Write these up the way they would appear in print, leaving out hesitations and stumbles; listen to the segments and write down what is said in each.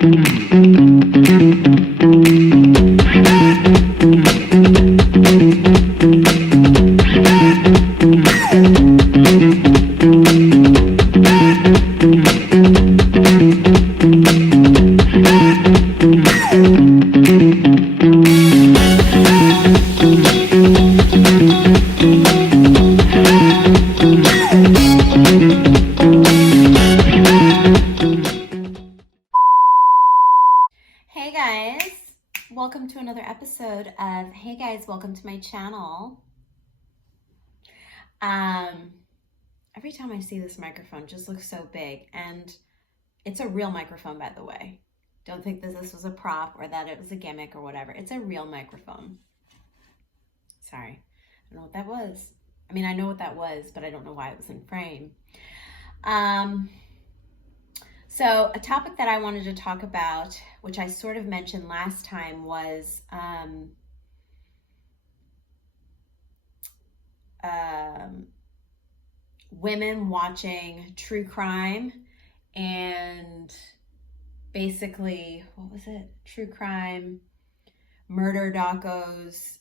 Hey guys, welcome to another episode of Hey Guys, welcome to my channel. Every time I see this microphone, it just looks so big, and it's a real microphone, by the way. Don't think that this was a prop or that it was a gimmick or whatever. It's a real microphone. Sorry, I don't know what that was. I mean, I know what that was, but I don't know why it was in frame. So a topic that I wanted to talk about, which I sort of mentioned last time, was women watching true crime and basically, what was it? True crime, murder docos.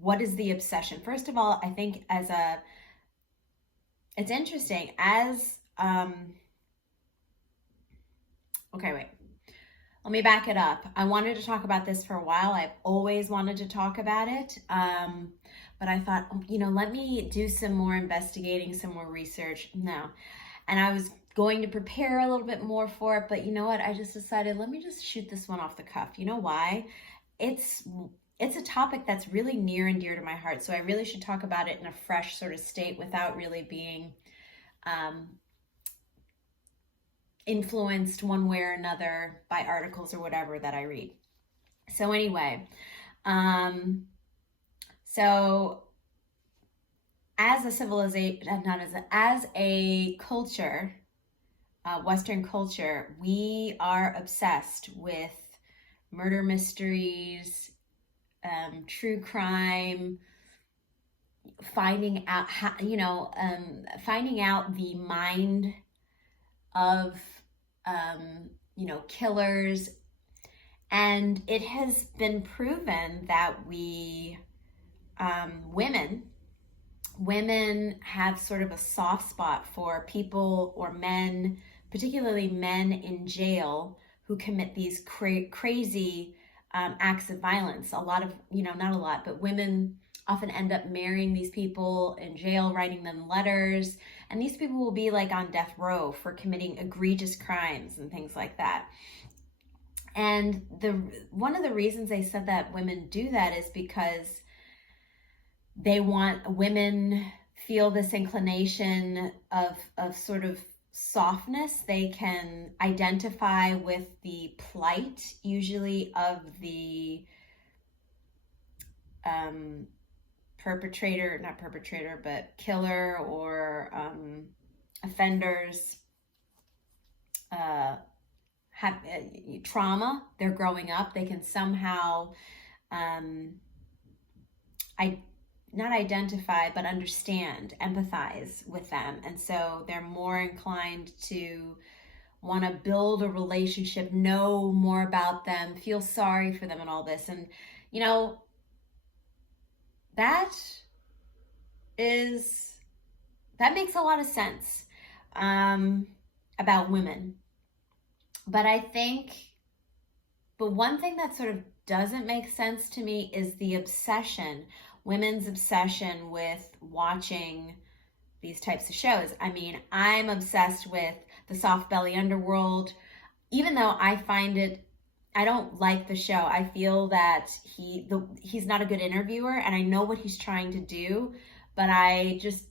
What is the obsession? First of all, I think it's interesting as, okay, wait. Let me back it up. I wanted to talk about this for a while. I've always wanted to talk about it. But I thought, let me do some more investigating, some more research. No. And I was going to prepare a little bit more for it. But you know what? I just decided, let me just shoot this one off the cuff. You know why? It's a topic that's really near and dear to my heart. So I really should talk about it in a fresh sort of state without really being influenced one way or another by articles or whatever that I read. So anyway, so as a civilization, as a culture, Western culture, we are obsessed with murder mysteries, true crime, finding out finding out the mind of killers. And it has been proven that women have sort of a soft spot for people or men, particularly men in jail, who commit these crazy acts of violence. A lot of, not a lot, but women often end up marrying these people in jail, writing them letters, and these people will be like on death row for committing egregious crimes and things like that. And one of the reasons they said that women do that is because women feel this inclination of sort of softness. They can identify with the plight, usually of the killer or offenders have trauma. They're growing up. They can somehow not identify, but understand, empathize with them. And so they're more inclined to want to build a relationship, know more about them, feel sorry for them and all this. And, that makes a lot of sense about women. But one thing that sort of doesn't make sense to me is the women's obsession with watching these types of shows. I mean, I'm obsessed with the Soft Belly Underworld, even though I don't like the show. I feel that he's not a good interviewer, and I know what he's trying to do, but I just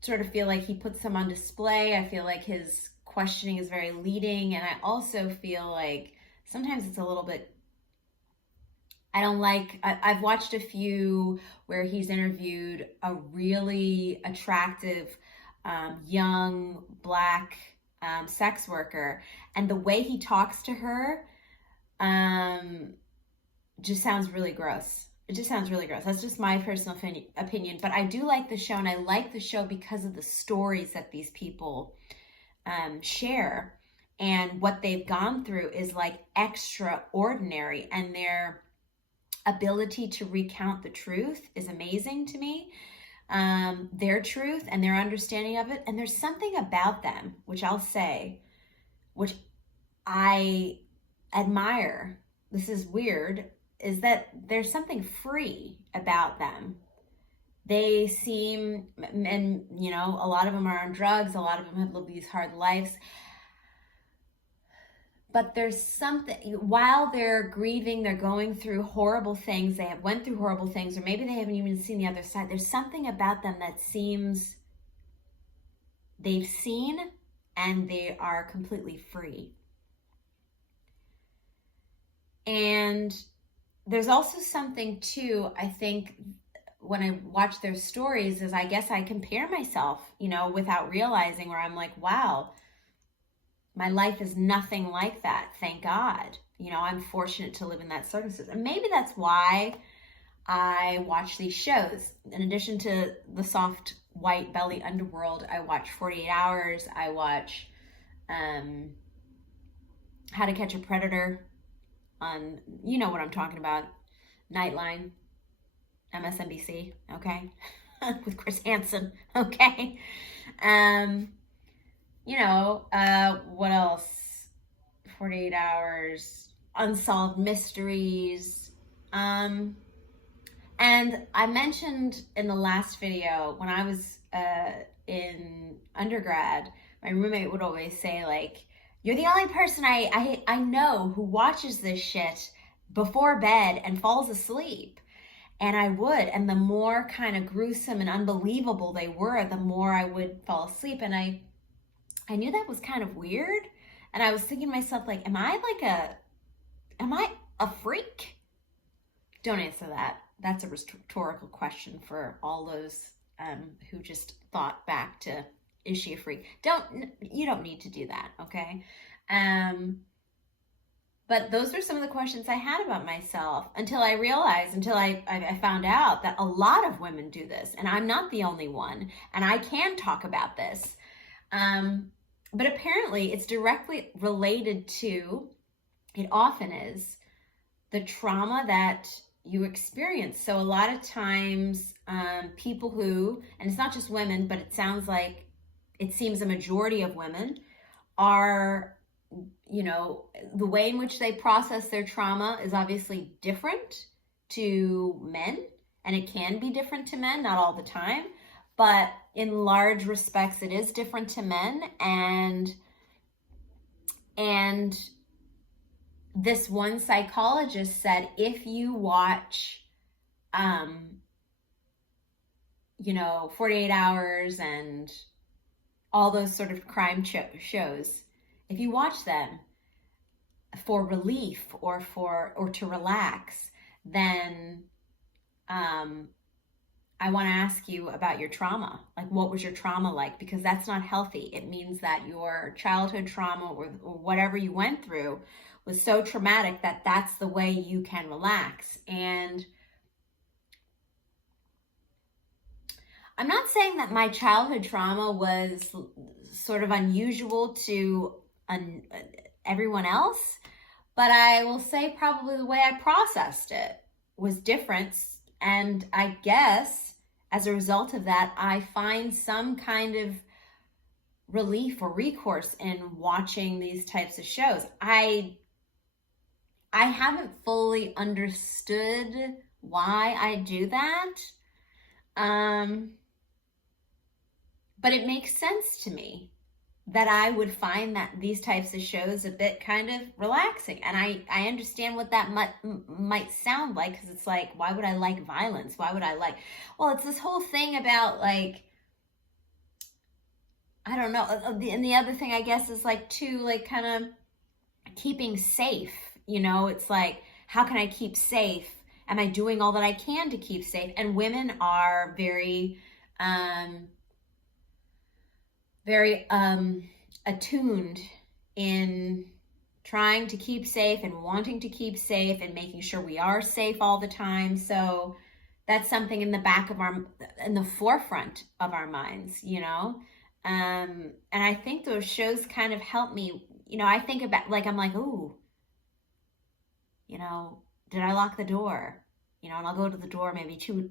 sort of feel like he puts them on display. I feel like his questioning is very leading, and I also feel like sometimes it's a little bit, I've watched a few where he's interviewed a really attractive young Black sex worker, and the way he talks to her just sounds really gross. It just sounds really gross. That's just my personal opinion. But I do like the show, and I like the show because of the stories that these people share. and what they've gone through is like extraordinary, and their ability to recount the truth is amazing to me. Their truth and their understanding of it. And there's something about them, which I'll say, which I admire. This is weird, is that there's something free about them. They seem, and you know, a lot of them are on drugs, a lot of them have lived these hard lives. But there's something, while they're grieving, they're going through horrible things, they have went through horrible things, or maybe they haven't even seen the other side. There's something about them that seems they've seen and they are completely free. And there's also something too, I think, when I watch their stories, is I guess I compare myself, you know, without realizing, where I'm like, wow, my life is nothing like that. Thank God. You know, I'm fortunate to live in that circumstance. And maybe that's why I watch these shows. In addition to the soft white belly underworld, I watch 48 Hours. I watch How to Catch a Predator on, you know what I'm talking about, Nightline, MSNBC, okay? With Chris Hansen, okay? You know, what else? 48 Hours, Unsolved Mysteries. And I mentioned in the last video, when I was in undergrad, my roommate would always say, like, you're the only person I know who watches this shit before bed and falls asleep. And I would. And the more kind of gruesome and unbelievable they were, the more I would fall asleep. And I knew that was kind of weird. And I was thinking to myself, like, am I a freak? Don't answer that. That's a rhetorical question for all those who just thought back to, is she a freak? You don't need to do that, okay? But those are some of the questions I had about myself until I found out that a lot of women do this, and I'm not the only one, and I can talk about this. But apparently it's directly related to, it often is, the trauma that you experience. So a lot of times people who, and it's not just women, but it seems a majority of women are, you know, the way in which they process their trauma is obviously different to men, and it can be different to men, not all the time, but in large respects it is different to men. And this one psychologist said, if you watch 48 Hours and all those sort of crime shows, if you watch them for relief or to relax, then I want to ask you about your trauma. Like, what was your trauma like? Because that's not healthy. It means that your childhood trauma or whatever you went through was so traumatic that that's the way you can relax. And I'm not saying that my childhood trauma was sort of unusual to everyone else, but I will say probably the way I processed it was different. And I guess as a result of that, I find some kind of relief or recourse in watching these types of shows. I haven't fully understood why I do that. But it makes sense to me that I would find that these types of shows a bit kind of relaxing. And I understand what that might sound like, because it's like, why would I like violence? Why would I like, well, it's this whole thing about, like, I don't know. And the other thing, I guess, is like, too, like, kind of keeping safe. You know, it's like, how can I keep safe? Am I doing all that I can to keep safe? And women are very attuned in trying to keep safe and wanting to keep safe and making sure we are safe all the time. So that's something in the forefront of our minds, you know? And I think those shows kind of help me I think about, like, I'm like, ooh, did I lock the door? And I'll go to the door maybe two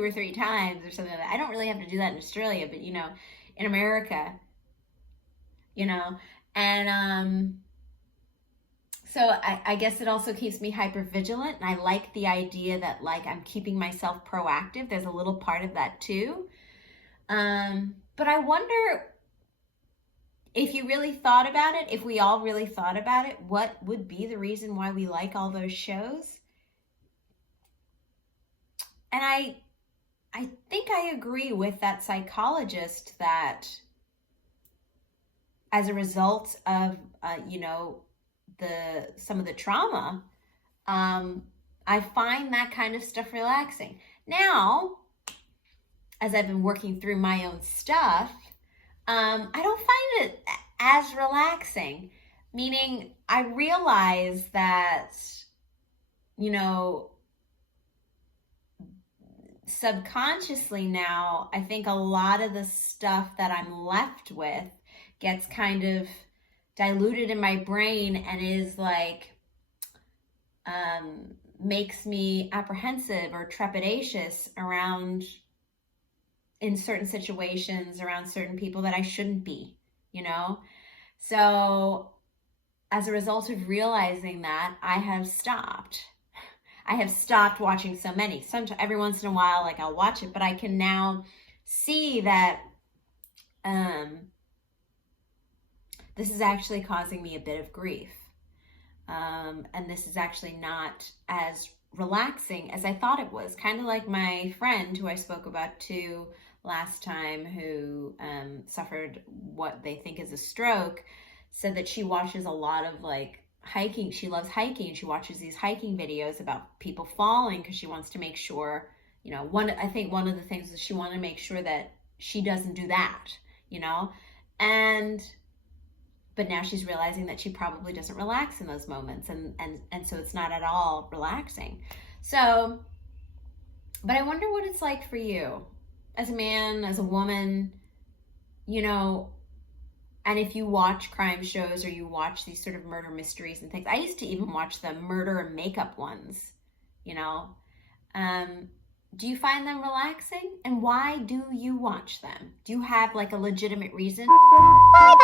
or three times or something like that. I don't really have to do that in Australia, but in America, you know, and so I guess it also keeps me hyper vigilant, and I like the idea that, like, I'm keeping myself proactive. There's a little part of that too. But I wonder if you really thought about it, if we all really thought about it, what would be the reason why we like all those shows? And I think I agree with that psychologist that as a result of, some of the trauma, I find that kind of stuff relaxing. Now, as I've been working through my own stuff, I don't find it as relaxing. Meaning, I realize that, subconsciously now, I think a lot of the stuff that I'm left with gets kind of diluted in my brain and is like, makes me apprehensive or trepidatious in certain situations, around certain people that I shouldn't be, So as a result of realizing that, I have stopped watching so many. Sometimes, every once in a while, like, I'll watch it, but I can now see that this is actually causing me a bit of grief. And this is actually not as relaxing as I thought it was. Kind of like my friend who I spoke about too last time, who suffered what they think is a stroke, said that she watches a lot of, like, hiking. She loves hiking. She watches these hiking videos about people falling because she wants to make sure, I think one of the things is she wanted to make sure that she doesn't do that, but now she's realizing that she probably doesn't relax in those moments, and so it's not at all relaxing. So, but I wonder what it's like for you as a man, as a woman, and if you watch crime shows or you watch these sort of murder mysteries and things. I used to even watch the murder and makeup ones, Do you find them relaxing? And why do you watch them? Do you have, like, a legitimate reason? Bye-bye!